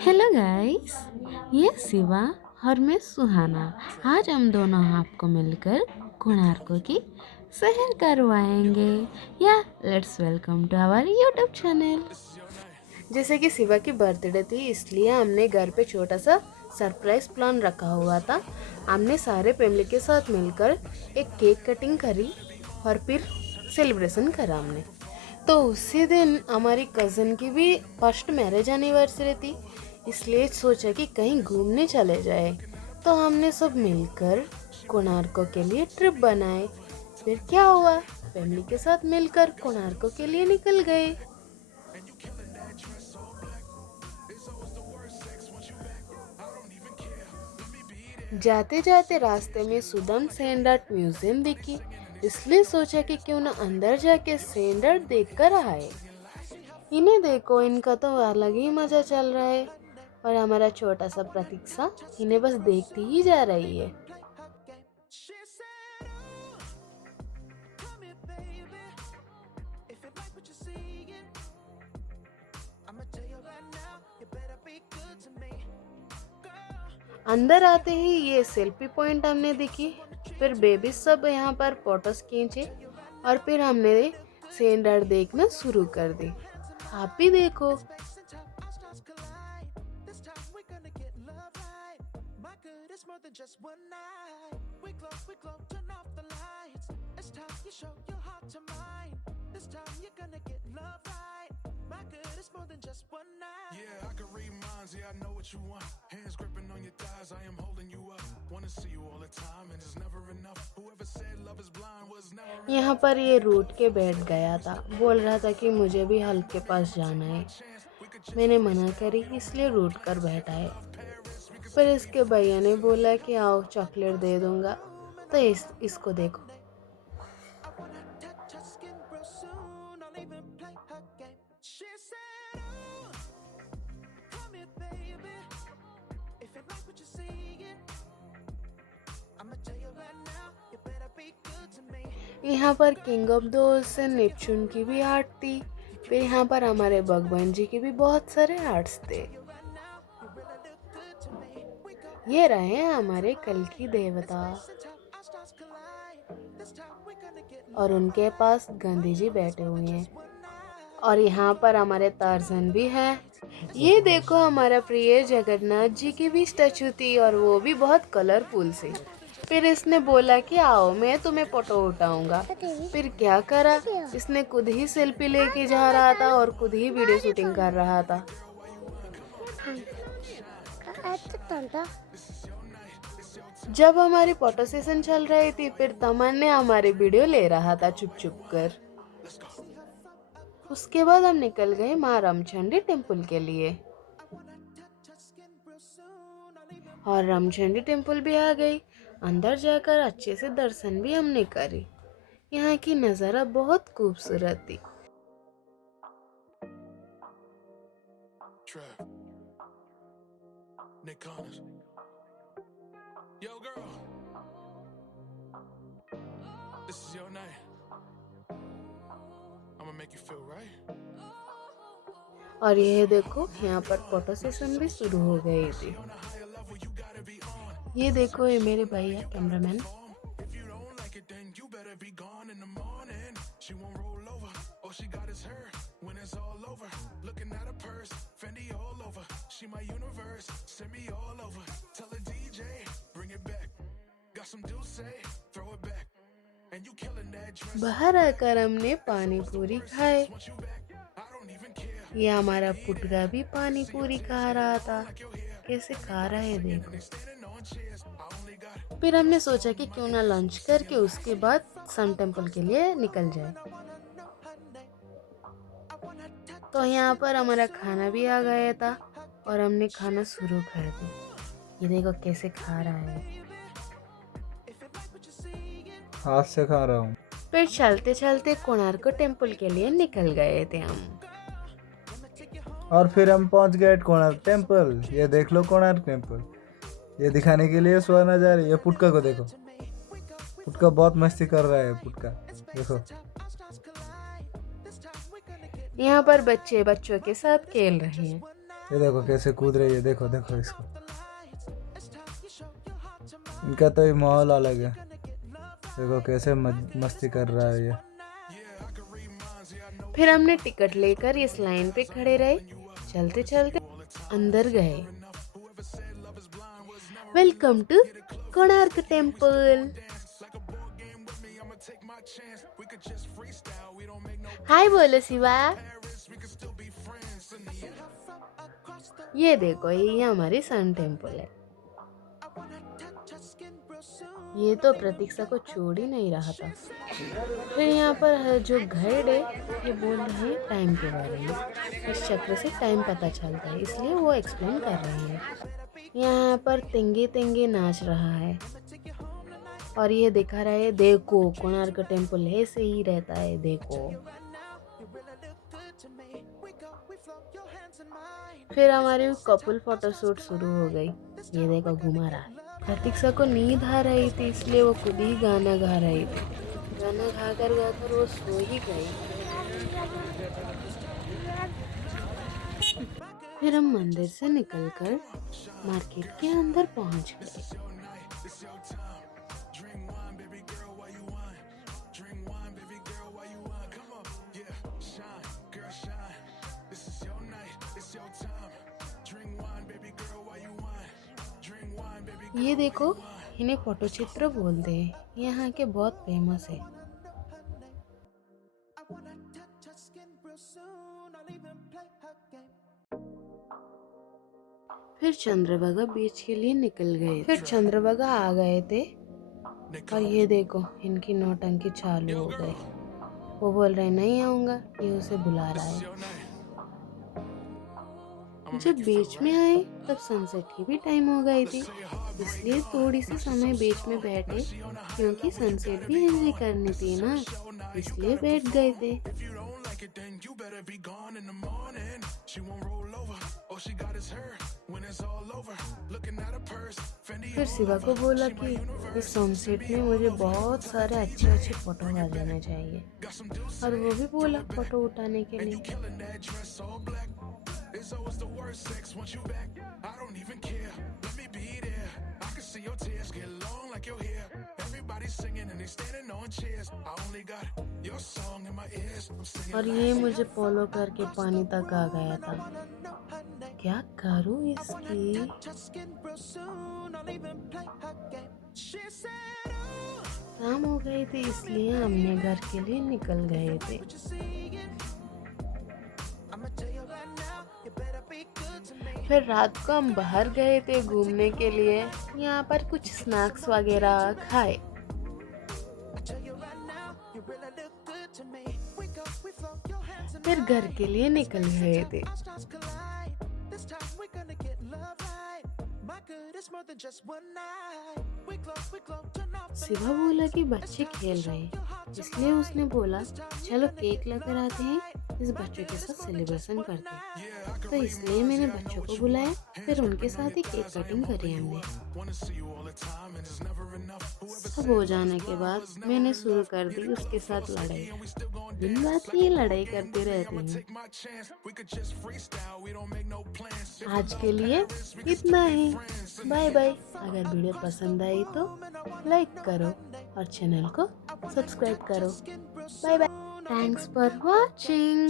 Hello guys, ये शिवा और मैं सुहाना। आज हम दोनों आपको मिलकर कोणार्को की सैर करवाएंगे। या let's welcome to our YouTube channel. जैसे कि शिवा की बर्थडे थी, इसलिए हमने घर पे छोटा सा सरप्राइज प्लान रखा हुआ था। हमने सारे फैमिली के साथ मिलकर एक केक कटिंग करी और फिर सेलिब्रेशन करा हमने। तो उसी दिन हमारी कज़न की भी फर्स्ट मैरिज एनिवर्सरी थी, इसलिए सोचा कि कहीं घूमने चले जाए। तो हमने सब मिलकर कोणार्को के लिए ट्रिप बनाए। फिर क्या हुआ, फैमिली के साथ मिलकर कोणार्को के लिए निकल गए। जाते जाते रास्ते में सुदम सैंड आर्ट म्यूजियम दिखी, इसलिए सोचा कि क्यों ना अंदर जाके सैंड आर्ट देख कर आए। इन्हें देखो, इनका तो अलग ही मजा चल रहा है और हमारा छोटा सा प्रतीक्षा इन्हें बस देखती ही जा रही है। अंदर आते ही ये सेल्फी पॉइंट हमने दिखी। फिर बेबी सब यहाँ पर फोटोज खींचे और फिर हमने सैंड आर्ट देखना शुरू कर दी। आप भी देखो। Yeah, I can read minds, yeah, I know what you want. Hands gripping on your thighs, I am holding you up. Wanna see you all the time, and it's never enough. Whoever said love is blind was never. यहाँ पर ये रूठ के बैठ गया था, बोल रहा था कि मुझे भी हल्क के पास जाना है। मैंने मना करी, इसलिए रूठ कर बैठा है। पर इसके भैया ने बोला कि आओ चॉकलेट दे दूंगा। तो इसको देखो। यहाँ पर king of the ocean Neptune की भी आर्ट थी। फिर यहाँ पर हमारे भगवान जी के भी बहुत सारे आर्ट्स थे। ये रहे हमारे कल की देवता और उनके पास गांधी जी बैठे हुए हैं। और यहाँ पर हमारे टार्ज़न भी है। ये देखो, हमारा प्रिय जगन्नाथ जी की भी स्टैचू थी और वो भी बहुत कलरफुल से। फिर इसने बोला कि आओ मैं तुम्हें फोटो उठाऊंगा। फिर क्या करा, इसने खुद ही सेल्फी लेके जा रहा था और खुद ही वीडियो शूटिंग कर रहा था। जब हमारी फोटो सेशन चल रही थी, फिर तमन ने हमारी वीडियो ले रहा था चुप चुप कर। उसके बाद हम निकल गए माँ रामचंडी टेम्पल के लिए और रामचंडी टेम्पल भी आ गई। अंदर जाकर अच्छे से दर्शन भी हमने करे। यहाँ की नज़ारा बहुत खूबसूरत थी। Nick Connors. Yo, girl. This is your night. I'ma make you feel right. और ये देखो, यहाँ पर फोटो सेशन भी शुरू हो गई थी। ये देखो, ये मेरे भैया cameraman. If you don't like it, then you better be gone in the morning. She won't roll over. All she got is her. When it's all over, looking at her purse, Fendi all over. She my universe, send me all over. Tell the DJ, bring it back. Got some Dulce, throw it back. And you killing that dress. बाहर आकर हमने पानी पूरी खाए। ये हमारा पुटका भी पानी पूरी खा रहा था। कैसे खा रहा है देखो। फिर हमने सोचा कि क्यों ना लंच करके उसके बाद सन टेम्पल के लिए निकल जाए। तो यहाँ पर हमारा खाना भी आ गया था और हमने खाना शुरू कर दी। ये देखो कैसे खा रहा है। हाथ से खा रहा हूँ। फिर चलते चलते कोणार्को टेम्पल के लिए निकल गए थे हम। और फिर हम पहुंच गए कोणार्क टेम्पल। ये देख लो कोणार्क टेम्पल। ये दिखाने के लिए सुहाना जा रही है। पुटका को देखो, पुटका बहुत मस्ती कर रहा है। पुटका देखो, यहाँ पर बच्चे बच्चों के साथ खेल रहे हैं। ये देखो कैसे कूद रही है, देखो देखो इसको। इनका तो ये माहौल अलग है, देखो कैसे मस्ती कर रहा है ये। फिर हमने टिकट लेकर इस लाइन पे खड़े रहे। चलते चलते अंदर गए। Welcome to Konark temple. Hi बोलो शिवा। ये देखो ये हमारी सन टेम्पल है। ये तो प्रतीक्षा को छोड़ ही नहीं रहा था। फिर यहाँ पर जो गाइड है ये बोल रहे हैं टाइम के बारे में। इस चक्र से टाइम पता चलता है, इसलिए वो एक्सप्लेन कर रहे हैं। यहाँ पर तेंगे तेंगे नाच रहा है और ये दिखा रहा है देखो कोणार्क टेम्पल ऐसे ही रहता है, देखो। फिर हमारी कपल फोटोशूट शुरू हो गई। ये देखो घुमा रहा है। प्रतीक्षा को नींद आ रही थी, इसलिए वो खुद ही गाना गा रही थी। गाना गाकर वो सो ही गई। फिर हम मंदिर से निकलकर मार्केट के अंदर पहुंच गए। ये देखो इन्हें फोटो चित्र बोलते हैं, यहाँ के बहुत फेमस है। फिर चंद्रभागा बीच के लिए निकल गए। फिर चंद्रभागा आ गए थे और ये देखो इनकी नौटंकी चालू हो गई। वो बोल रहे नहीं आऊंगा, ये उसे बुला रहा है। जब बीच में आए तब सनसेट की भी टाइम हो गई थी, इसलिए थोड़ी सी समय बीच में बैठे, क्योंकि सनसेट भी एंजॉय करनी थी ना, इसलिए बैठ गए थे। फिर शिवा को बोला कि इस सनसेट में मुझे बहुत सारे अच्छे अच्छे फोटो आ जाने चाहिए, और वो भी बोला फोटो उठाने के लिए। और ये मुझे फॉलो करके पानी तक आ गया था। क्या करूं इसकी? शाम हो गई थी, इसलिए हमने घर के लिए निकल गए थे। फिर रात को हम बाहर गए थे घूमने के लिए। यहाँ पर कुछ स्नैक्स वगैरह खाए। फिर घर के लिए निकल गए थे। शिवा बोला कि बच्चे खेल रहे हैं, इसलिए उसने बोला चलो केक लेकर आते हैं, इस बच्चों के साथ सेलिब्रेशन करते हैं। तो इसलिए मैंने बच्चों को बुलाया, फिर उनके साथ ही केक कटिंग करी हमने। सब हो जाने के बाद मैंने शुरू कर दी उसके साथ लड़ाई। दिन रात ही लड़ाई करते रहते हैं। आज के लिए इतना ही। Bye bye. अगर वीडियो पसंद आई तो लाइक करो और चैनल को सब्सक्राइब करो। Bye bye. Thanks for watching.